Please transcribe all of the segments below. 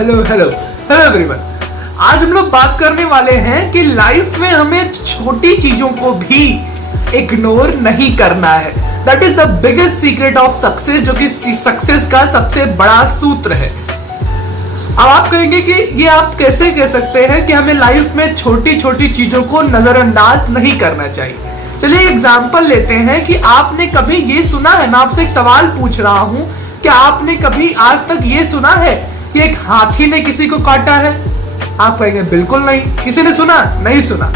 Hello everyone. आज हम लोग बात करने वाले हैं कि लाइफ में हमें छोटी चीजों को भी इग्नोर नहीं करना है। That is the biggest secret of success, जो कि सक्सेस का सबसे बड़ा सूत्र है। अब आप कहेंगे कि ये आप कैसे कह सकते हैं कि हमें लाइफ में छोटी छोटी चीजों को नजरअंदाज नहीं करना चाहिए। चलिए एग्जांपल लेते हैं कि आपने कभी ये सुना है, मैं आपसे एक सवाल पूछ रहा हूं, क्या आपने कभी आज तक ये सुना है कि एक हाथी ने किसी को काटा है? आप कहेंगे बिल्कुल नहीं। किसी ने सुना? नहीं सुना।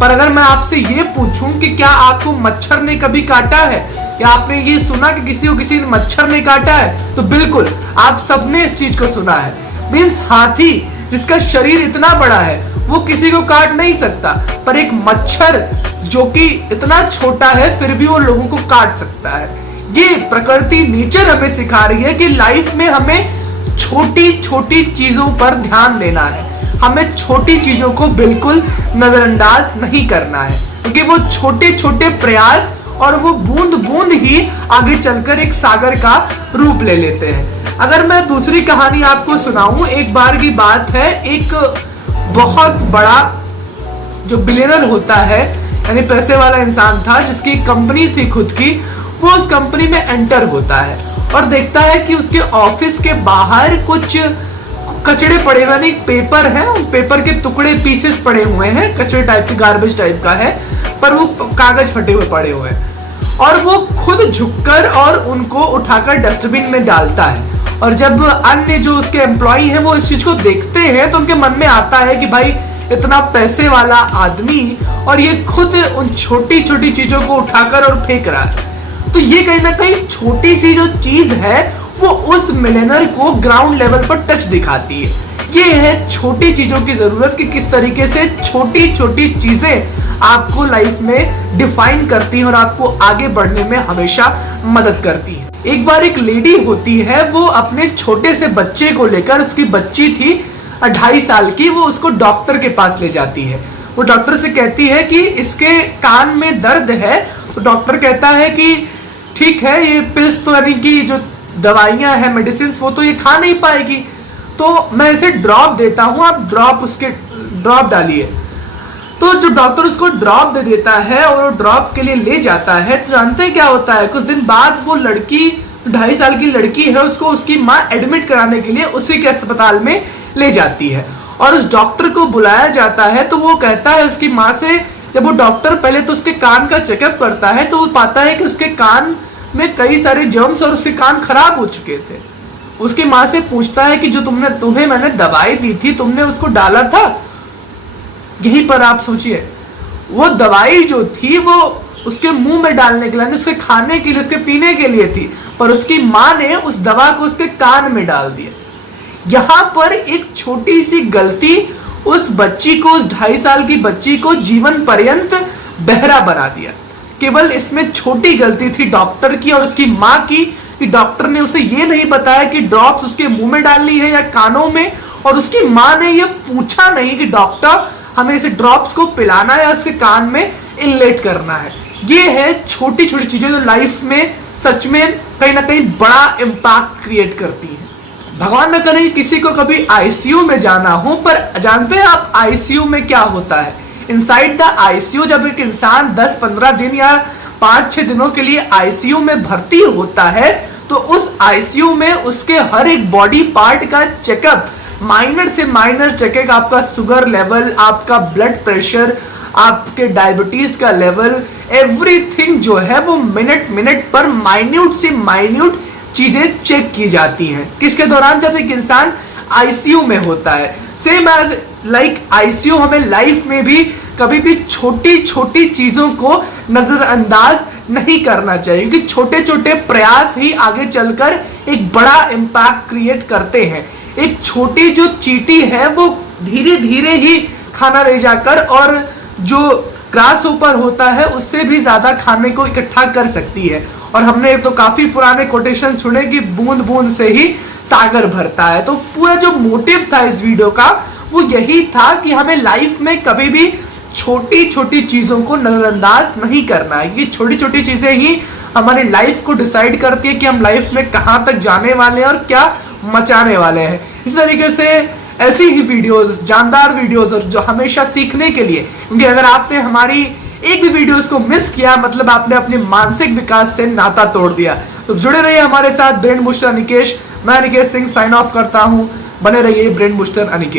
पर अगर मैं आपसे ये पूछूं कि क्या आपको मच्छर ने कभी काटा है, या आपने ये सुना कि किसी ने मच्छर ने काटा है, तो बिल्कुल आप सबने इस चीज को सुना है। मींस हाथी जिसका शरीर इतना बड़ा है वो किसी को काट नहीं सकता, पर एक मच्छर जो कि इतना छोटा है फिर भी वो लोगों को काट सकता है। ये प्रकृति, नेचर हमें सिखा रही है कि लाइफ में हमें छोटी छोटी चीजों पर ध्यान देना है। हमें छोटी चीजों को बिल्कुल नजरअंदाज नहीं करना है, क्योंकि वो छोटे छोटे प्रयास और वो बूंद बूंद ही आगे चलकर एक सागर का रूप ले लेते हैं। अगर मैं दूसरी कहानी आपको सुनाऊं, एक बार की बात है, एक बहुत बड़ा जो बिलियनर होता है, यानी पैसे वाला इंसान था, जिसकी कंपनी थी खुद की, वो उस कंपनी में एंटर होता है और देखता है कि उसके ऑफिस के बाहर कुछ कचड़े पड़े हुए, एक पेपर है, उन पेपर के टुकड़े, पीसेस पड़े हुए हैं, कचड़े टाइप के, गार्बेज टाइप का है, पर वो कागज फटे हुए पड़े हुए हैं। और वो खुद झुककर और उनको उठाकर डस्टबिन में डालता है। और जब अन्य जो उसके एम्प्लॉई हैं वो इस चीज को देखते हैं तो उनके मन में आता है कि भाई इतना पैसे वाला आदमी और ये खुद उन छोटी छोटी चीजों को उठाकर और फेंक रहा है। तो ये कहीं ना कहीं छोटी सी जो चीज है वो उस मिलियनर को ग्राउंड लेवल पर टच दिखाती है। ये है छोटी चीजों की जरूरत, कि किस तरीके से छोटी छोटी चीजें आपको लाइफ में डिफाइन करती हैं और आपको आगे बढ़ने में हमेशा मदद करती है। एक बार एक लेडी होती है, वो अपने छोटे से बच्चे को लेकर, उसकी बच्ची थी 2.5 साल की, वो उसको डॉक्टर के पास ले जाती है। वो डॉक्टर से कहती है कि इसके कान में दर्द है। तो डॉक्टर कहता है कि ठीक है, ये पिल्स तो यानी कि जो दवाइयां हैं, मेडिसिन, वो तो ये खा नहीं पाएगी, तो मैं इसे ड्रॉप देता हूं, आप ड्रॉप डालिए। तो जो डॉक्टर उसको ड्रॉप दे देता है और वो ड्रॉप के लिए ले जाता है, तो जानते हैं क्या होता है? कुछ दिन बाद वो लड़की, 2.5 साल की लड़की है, उसको उसकी माँ एडमिट कराने के लिए उसी के अस्पताल में ले जाती है। और उस डॉक्टर को बुलाया जाता है, तो वो कहता है उसकी माँ से, जब वो डॉक्टर पहले तो उसके कान का चेकअप करता है, तो वो पाता है कि उसके कान में कई सारे जर्म्स और उसके कान खराब हो चुके थे। उसकी माँ से पूछता है कि जो तुम्हें मैंने दवाई दी थी, तुमने उसको डाला था? यहीं पर आप सोचिए, वो दवाई जो थी वो उसके मुंह में डालने के लिए, उसके खाने के लिए, उसके पीने के लिए थी, पर उसकी माँ ने उस दवा को उसके कान में डाल दिया। यहां पर एक छोटी सी गलती उस बच्ची को, उस 2.5 साल की बच्ची को जीवन पर्यंत बहरा बना दिया। केवल इसमें छोटी गलती थी डॉक्टर की और उसकी माँ की, कि डॉक्टर ने उसे ये नहीं बताया कि ड्रॉप्स उसके मुंह में डालनी है या कानों में, और उसकी माँ ने ये पूछा नहीं कि डॉक्टर हमें इसे ड्रॉप्स को पिलाना है या उसके कान में इनलेट करना है। ये है छोटी छोटी चीजें जो लाइफ में सच में कहीं ना कहीं बड़ा इम्पैक्ट क्रिएट करती है। भगवान न करे किसी को कभी आईसीयू में जाना हो, पर जानते हैं आप आईसीयू में क्या होता है? इनसाइड द आईसीयू जब एक इंसान 10-15 दिन या 5-6 दिनों के लिए आईसीयू में भर्ती होता है, तो उस आईसीयू में उसके हर एक बॉडी पार्ट का चेकअप, माइनर से माइनर चेकअप, आपका शुगर लेवल, आपका ब्लड प्रेशर, आपके डायबिटीज का लेवल, एवरीथिंग जो है वो मिनट मिनट पर माइन्यूट से माइन्यूट चीजें चेक की जाती हैं। किसके दौरान? जब एक इंसान आईसीयू में होता है। सेम एज लाइक आईसीयू हमें लाइफ में भी कभी भी छोटी छोटी चीजों को नजरअंदाज नहीं करना चाहिए, क्योंकि छोटे छोटे प्रयास ही आगे चलकर एक बड़ा इंपैक्ट क्रिएट करते हैं। एक छोटी जो चींटी है वो धीरे धीरे ही खाना ले जाकर, और जो ग्रास ऊपर होता है उससे भी ज्यादा खाने को इकट्ठा कर सकती है। और हमने तो काफी पुराने कोटेशन सुने कि बूंद बूंद से ही सागर भरता है। तो पूरा जो मोटिव था इस वीडियो का वो यही था कि हमें लाइफ में कभी भी छोटी छोटी चीजों को नजरअंदाज नहीं करना है। ये छोटी छोटी चीजें ही हमारी लाइफ को डिसाइड करती है कि हम लाइफ में कहां तक जाने वाले हैं और क्या मचाने वाले हैं। इस तरीके से ऐसी ही वीडियोस, जानदार वीडियोस और जो हमेशा सीखने के लिए, क्योंकि अगर आपने हमारी एक भी वीडियोस को मिस किया मतलब आपने अपने मानसिक विकास से नाता तोड़ दिया। तो जुड़े रहिए हमारे साथ। ब्रेन बूस्टर अनिकेश, मैं अनिकेश सिंह साइन ऑफ करता हूं। बने रहिए ब्रेन बूस्टर अनिकेश।